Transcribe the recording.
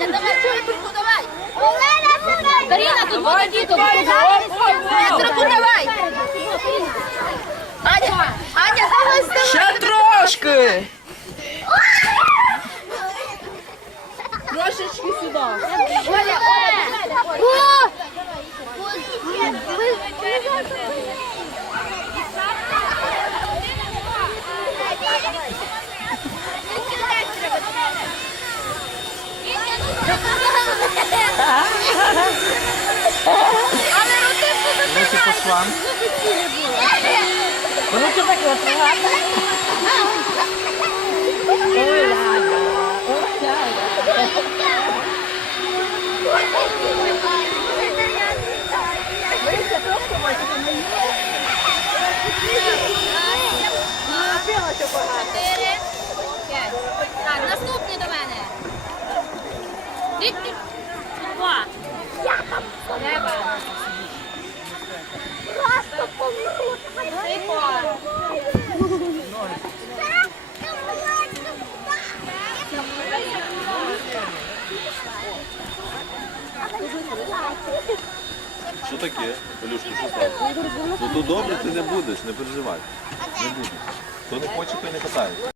давай, чоловіку, давай. Олена, Дарина, тут буде діти. Петрику, давай. Аня, Аня, давай. Ще трошки. Трошечки сюди. Оля, Оля, Оля. Руки по швам. Руки так от гарно. Ой, ладно. Чотири, п'ять. Так, наступні до мене. Два. Треба. просто помру. Що таке? Полюшку, що стало? Ну то добре, ти не будеш, не переживай. Не будеш. Хто не хоче, той не катає.